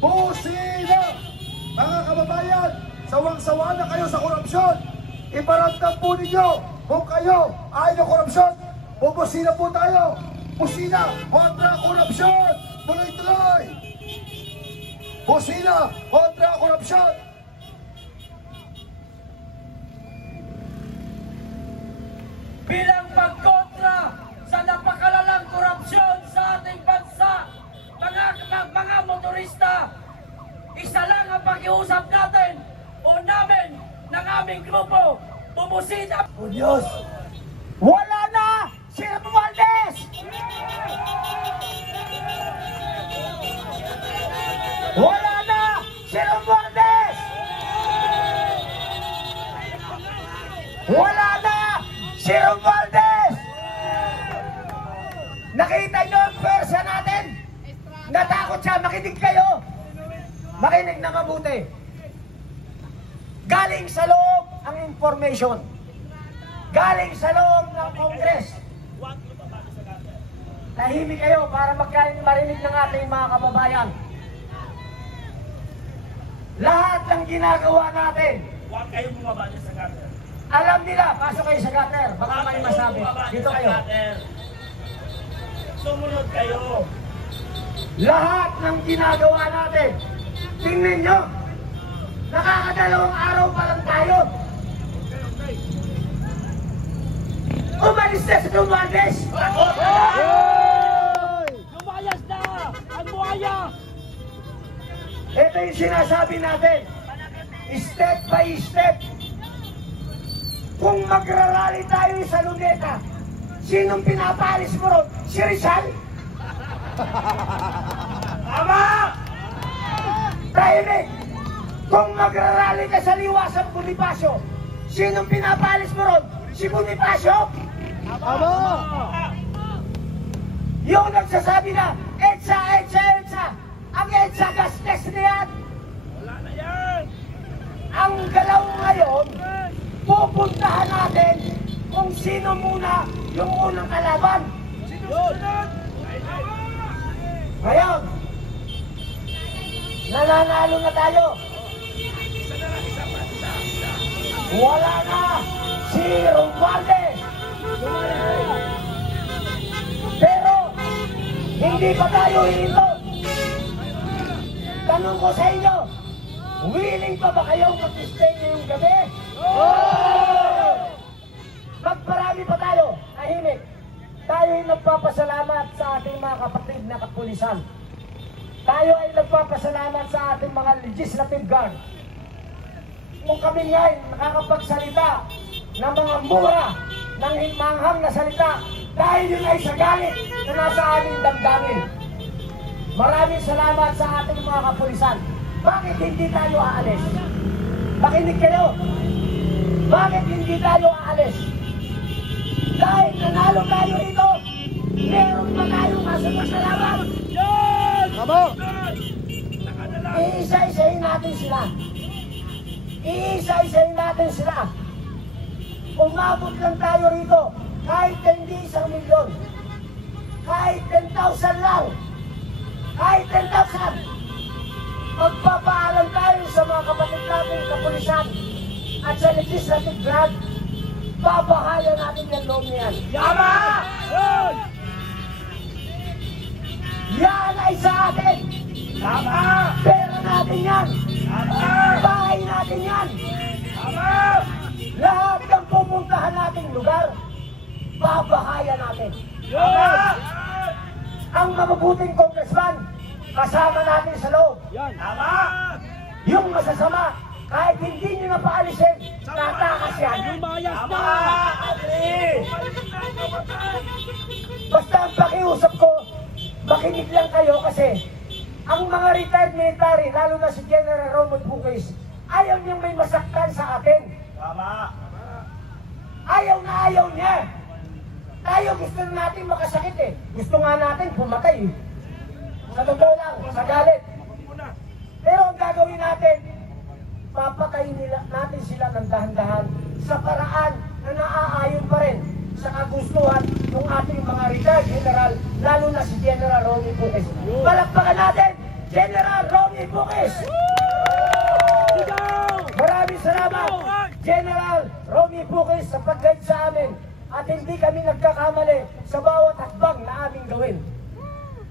Busina! Mga kababayan, sawang-sawa na kayo sa korupsyon. Iparamdam po ninyo kung kayo ay ng korupsyon. Bubusina po tayo. Busina kontra korupsyon. Tuloy-tuloy. Busina kontra korupsyon. Bilang pagkontra sa napakalalang korupsyon sa ating bansa, mga motorista, isa lang ang pag-iusap natin o namin ng aming grupo, bubusina. O Diyos, Wala na si Romualdez! Wala na si Romualdez! Wala na si Romualdez! Nakita niyo ang pwersa natin? Natakot siya, makinig kayo! Makinig na mabuti. Galing sa loob ang information. Galing sa loob ng Congress. Tahimik kayo para marinig ng ating mga kababayan. Lahat ng ginagawa natin. Huwag kayong bumaba niya sa gutter. Alam nila, pasok kayo sa gutter. Baka may masabi. Dito kayo. Sumunod kayo. Lahat ng ginagawa natin. Tingnan nyo. Nakakadalawang araw pa lang tayo. Umalis na sa Romualdez! Lumayas na! Ang buhaya! Ito yung sinasabi natin. Step by step. Kung magrarally tayo sa Luneta, sinong pinapalis mo ron? Si Rizal? Tama! Tahimik! Kung magrarally ka sa Liwasang Bonifacio, sinong pinapalis mo ron? Si Bonifacio? tama! Yung nagsasabi na, EDSA, EDSA, EDSA. Ang EDSA gastes na yan. Wala na yan. Ang galaw ngayon, pupuntahan natin kung sino muna yung unang kalaban. Ngayon, nananalo na tayo. Wala na si Romualdez. Pero, hindi pa tayo hilo. Tanong ko sa inyo, willing pa ba kayong mag-stay ngayong gabi? Magparami pa tayo, tahimik. Tayo ay nagpapasalamat sa ating mga kapatid na kapulisan. Tayo ay nagpapasalamat sa ating mga legislative guard. Kung kami ngayon nakakapagsalita ng mga mura, ng manghang na salita, dahil yun ay sa galit na nasa aming damdamin. Maraming salamat sa ating mga kapulisan. Bakit hindi tayo aalis? Makinig kayo. Bakit hindi tayo aalis? Dahil nanalo tayo rito, meron pa tayong masagot sa laban. Tama! Iisa-isahin natin sila. Iisa-isahin natin sila. Umabot lang tayo rito, kahit hindi 1 milyon, kahit 10,000 lang, kahit 10,000. Magpapaalam tayo sa mga kapatid natin kapulisan at sa legislative branch, babahayan natin yung loob niyan. Yama! Yan ay sa atin. Tama! Pera natin yan. Tama! Bahay natin yan. Tama! Lahat ng pupuntahan nating lugar, babahayan natin. Tama! Ang mabubuting congressman, kasama natin sa loob. Tama! Yung masasama, kahit hindi nyo na paalisin, tatakas yan. Tama! Agree! Basta ang pakiusap ko, makinig lang kayo kasi ang mga retired military, lalo na si General Romul Bukis, ayaw niyang may masaktan sa atin. Tama! Ayaw na ayaw niya. Tayo gusto natin makasakit eh. Gusto nga natin pumatay eh. Sa totoo lang, sa galit. Pero ang gagawin natin, papatayin natin sila ng dahan-dahan sa paraan na naaayon pa rin sa kagustuhan ng ating mga retired general, lalo na si General Romy Bukis. Palakpakan natin, General Romy Romy Bukis! Maraming salamat, General Romy Bukis, sa pag-guide sa amin at hindi kami nagkakamali sa bawat hakbang na aming gawin.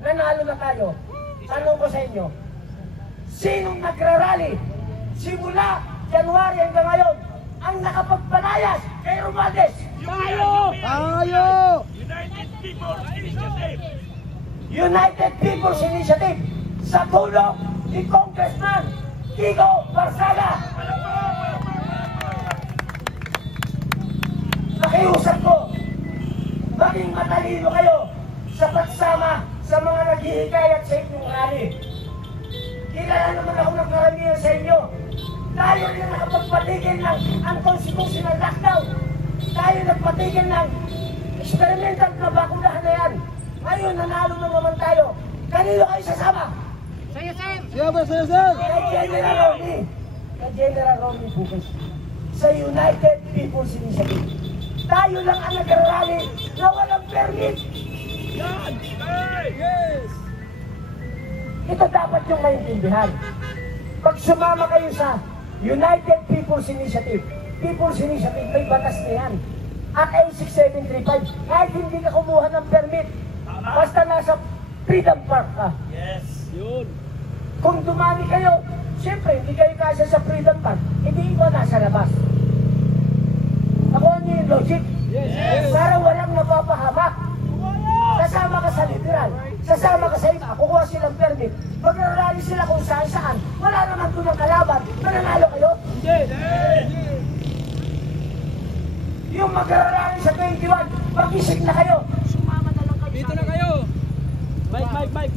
Nanalo na tayo. Tanong ko sa inyo, sinong nagrarally simula January hanggang ngayon ang nakapagpalayas kay Romualdez? Tayo! United People's Initiative. United People's Initiative sa tulong ni Congressman Kiko Barsaga. Nakiusap ko, maging matalino kayo sa pagsama sa mga naghihikayat sa inyong rally. Kilala naman ako ng karamihan sa inyo. Tayo rin nakapagpatigil ng unconstitutional lockdown. Tayo nagpatigil ng experimental na bakunahan na yan. Ngayon, nanalo na naman tayo. Kanino kayo sasama? Siya ba, sir? Kay General Romy. Kay General Romy Bukis. Sa United People's Initiative. Tayo lang ang nag-rally na walang permit. Yes! Ito dapat yung maintindihan. Pag sumama kayo sa United People's Initiative, may batas na yan. At A6735, kahit hindi ka kumuha ng permit, basta nasa Freedom Park ka. Yes! Yun! Kung dumami kayo, siyempre hindi kayo kasya sa Freedom Park, hindi mo nasa labas. Nakuha niyo yung logic? Yes! Para walang napapahamak. Sasama ka sa literal, sasama ka sa iba, kukuha silang permit, magrarally sila kung saan-saan, wala naman doon ang kalaban, mananalo kayo? Yung magrarally sa 21, mag-isip na kayo. Sumama na lang kayo. Dito na kayo. Bike.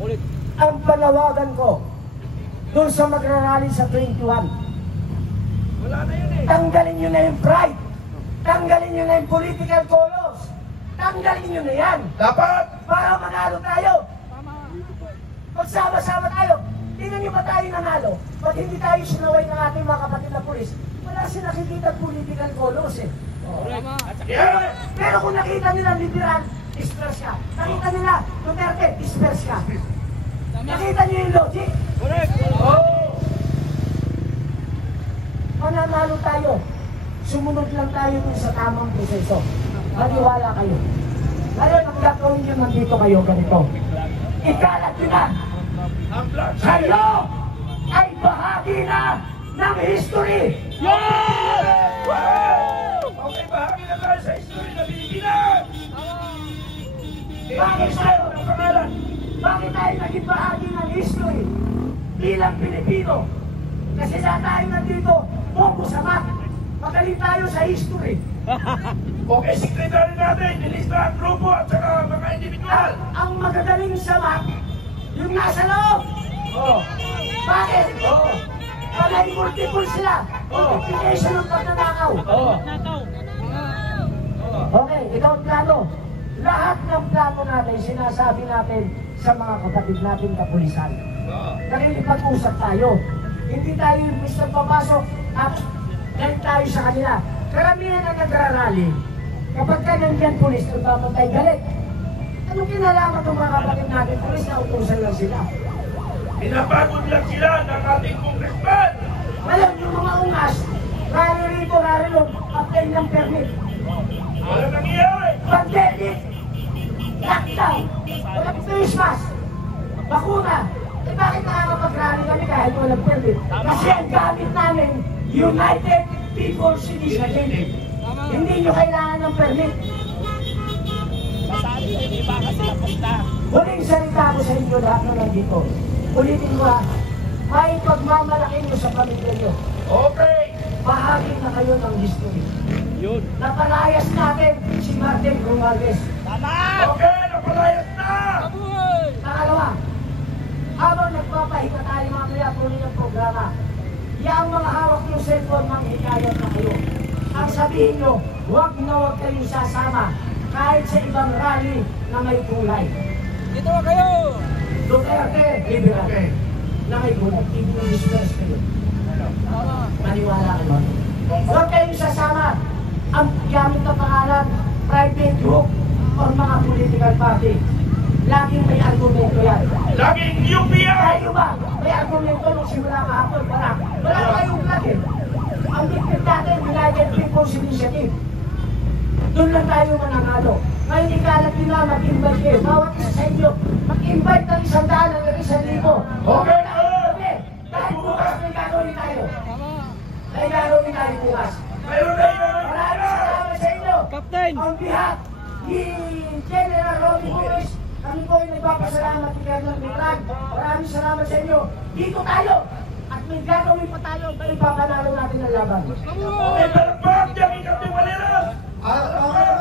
Ulit. Ang panawagan ko doon sa magrarally sa 21, Wala na yun eh! tanggalin nyo na yung pride, tanggalin nyo na yung political colors, tanggalin nyo na yan Dapat! para manalo tayo. Magsama-sama tayo. Tingnan nyo ba tayo nanalo? Ba't hindi tayo sinaway ng ating mga kapatid na pulis? Wala siya nakikita political colors eh. Yes! Pero kung nakita nila literal, disperse ka. Nakita nila Duterte, disperse ka. Nakita nyo yung logic? Correct. Mananalo tayo. Sumunod lang tayo dun sa tamang proseso. Maniwala kayo. Ngayon, ang gagawin nyo nandito kayo ganito. Ikalat nyo na! Ang black Kayo ay bahagi na ng history! Yes! Wow! Okay, bahagi na tayo sa history ng Pilipinas! Bakit tayo? Ang pangalan! Bakit tayo naging bahagi ng history bilang Pilipino? Kasi lahat tayo nandito, buko sa mat. Magaling tayo sa history. Okay, secretary natin, nilista ang grupo at saka mga individual! Ang magagaling sa mat, yung nasa loob. Oh! Bakit? Palay multiple sila. Multiplication ng pagkatakaw. Oh! Okay, ikaw ang plano. Lahat ng plano natin, sinasabi natin sa mga kapatid natin kapulisan. Nakikipag-usap tayo. Hindi tayo yung Mr. Papasok at galit tayo sa kanila. Karamihan na nagrarally. Kapag ka nandyan pulis, nagpapatay galit. Anong kinalaman ng mga kapatid natin? Pulis na utusan lang sila. Pinapagod lang sila ng ating congressman! Ngayon, yung mga ungas, rari rito, rari loob, apply ng permit. Ano nangyayari? Pandemic, lockdown, walang face mask, bakuna. Eh bakit nakakapag-rally kami kahit walang permit? Kasi ang gamit namin, United People's Initiative. Hindi nyo kailangan ng permit. Huling salita ko sa inyo lahat na nandito. Ulitin ko ha, may pagmamalaki nyo sa pamilya nyo. Okay! Bahagi na kayo ng history. Yun. Napalayas natin si Martin Romualdez. Okay, napalayas na! Pangalawa, habang nagpapahinga tayo mamaya po ng programa, yung mga hawak yung cellphone, manghikayat na kayo. Ang sabihin nyo, huwag na huwag kayong sasama kahit sa ibang rally na may kulay. Dito na kayo. Duterte, liberal. Na may kulay, i-disperse kayo. Maniwala kayo. Huwag kayong sasama. Ang gamit na pangalan, private group or mga political party. Laging may argumento yan. Laging UPI! Tayo ba? May argumento nung simula kahapon. Wala kayong vlog eh. Ang bitbit natin, United People's Initiative. Doon lang tayo mananalo. Ngayon ikalat nyo na mag-invite kayo. Bawat isa sa inyo, mag-invite ng 100 hanggang 1,000. Okay na kayo kami. Dahil bukas may gagawin tayo. May gagawin tayo bukas. Mayroon na yun! Maraming salamat sa inyo. Captain! On behalf ni General Romy Gomez, kami po ay nagpapasalamat ni Colonel Mitran. Maraming salamat sa inyo. Dito tayo. At may gagawin pa tayo. May papanalo natin ang laban. May palakpak! Diyan, Captain Valeros! Ang